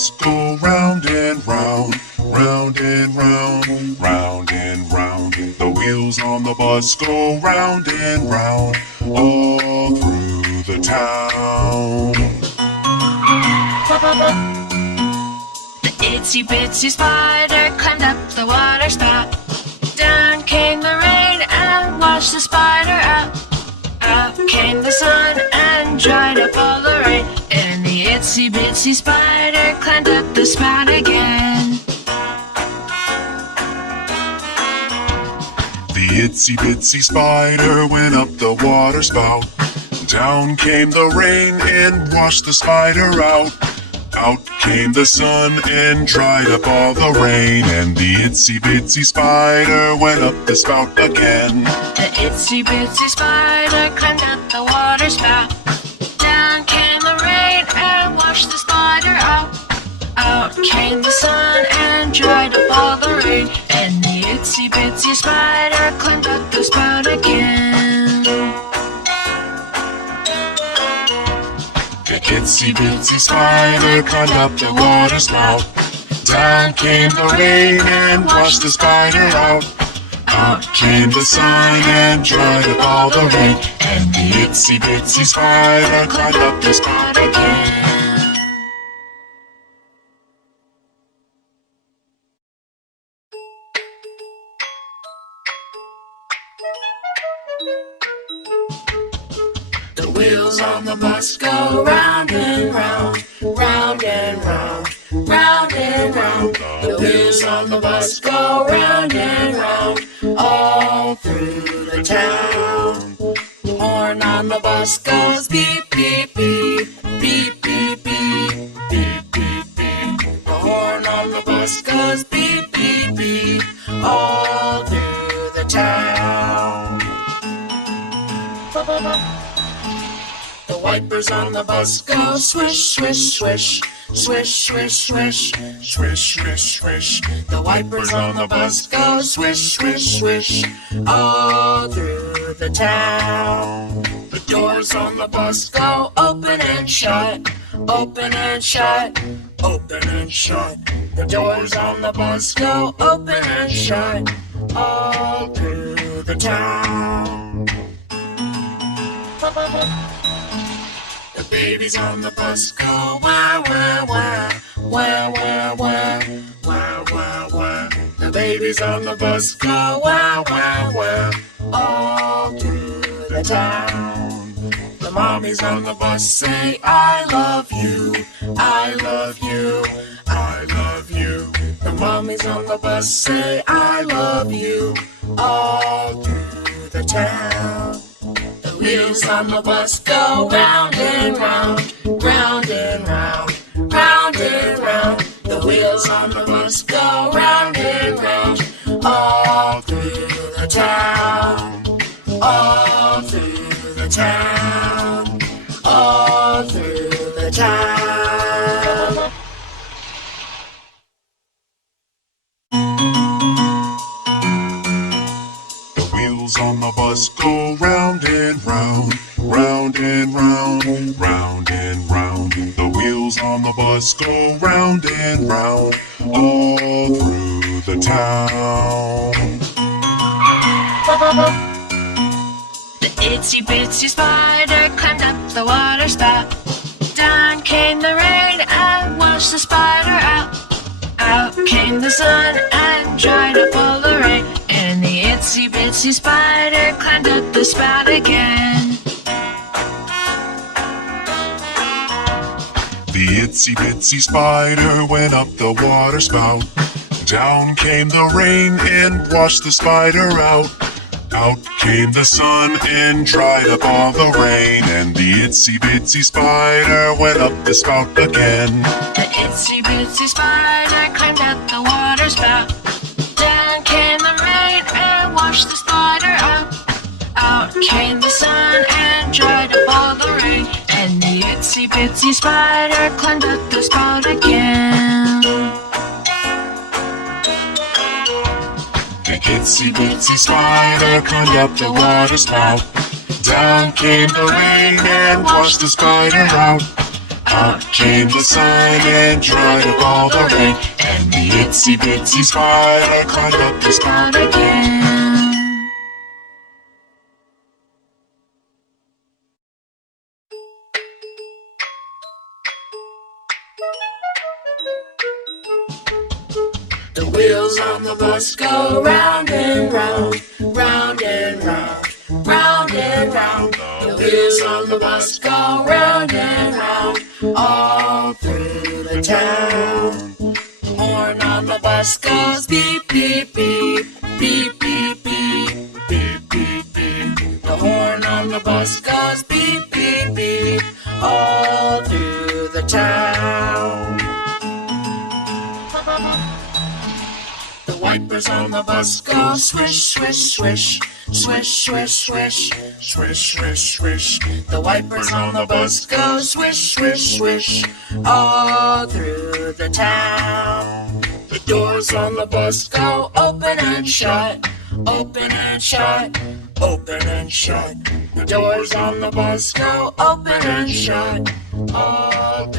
bus go round and round, round and round, round and round. The wheels on the bus go round and round, all through the town. The itsy bitsy spider climbed up the water spout. Down came the rain and washed the spider out. Out came the sun and dried up all the rain. And the itsy bitsy spider climbed up the spout again. The itsy bitsy spider went up the water spout. Down came the rain and washed the spider out. Out came the sun and dried up all the rain. And the itsy bitsy spider went up the spout again. The itsy bitsy spider climbed up the water spout. Down came the rain and washed the spider out. Out came the sun and dried up all the rain. And the itsy bitsy spider climbed up the spout again. The itsy bitsy spider climbed up the water spout. Down came the rain and washed the spider out. Out came the sun and dried up all the rain. And the itsy bitsy spider climbed up the spout again. The wheels on the bus go round and round, round and round, round and round. The wheels on the bus go round and round, all through the town. The horn on the bus goes beep, beep, beep, beep, beep, beep, beep, beep, beep. The horn on the bus goes beep, beep, beep, all through the town. The wipers on the bus go swish, swish, swish, swish, swish, swish, swish, swish, swish. The wipers on the bus go swish, swish, swish, all through the town. The doors on the bus go open and shut, open and shut, open and shut. The doors on the bus go open and shut, all through the town. The babies on the bus go wah, wah, wah, wah, wah, wah, wah, wah, wah. The babies on the bus go wah, wah, wah, all through the town. The mommies on the bus say, I love you, I love you, I love you. The mommies on the bus say, I love you, all through the town. The wheels on the bus go round and round, round and round, round and round. The wheels on the bus go round and round, all through the town, all through the town, all through the town. The wheels on the bus go round and round, round and round, round and round. The wheels on the bus go round and round, all through the town. The itsy bitsy spider climbed up the water spout. Down came the rain and washed the spider out. Out came the sun and dried up all the rain. And the itsy bitsy spider climbed up the spout again. The itsy bitsy spider went up the water spout. Down came the rain and washed the spider out. Out came the sun and dried up all the rain. And the itsy bitsy spider went up the spout again. The itsy bitsy spider climbed up the water spout. Down came the rain and washed the spider out. Out came the sun and dried up all the rain. And the itsy bitsy spider climbed up the spout again. The itsy bitsy spider climbed up the water spout. Down came the rain and washed the spider out. Out came the sun and dried up all the rain, and the itsy bitsy spider climbed up the spout again. The wheels on the bus go round and round, round and round, round and round. The wheels on the bus go round and round, all through the town. The horn on the bus goes beep, beep, beep, beep, beep, beep, beep, beep, beep. The horn on the bus goes beep, beep, beep, all through the town. The wipers on the bus go swish, swish, swish, swish, swish, swish, swish, swish, swish. The wipers on the bus go swish, swish, swish, all through the town. The doors on the bus go open and shut, open and shut, open and shut. The doors on the bus go open and shut, all through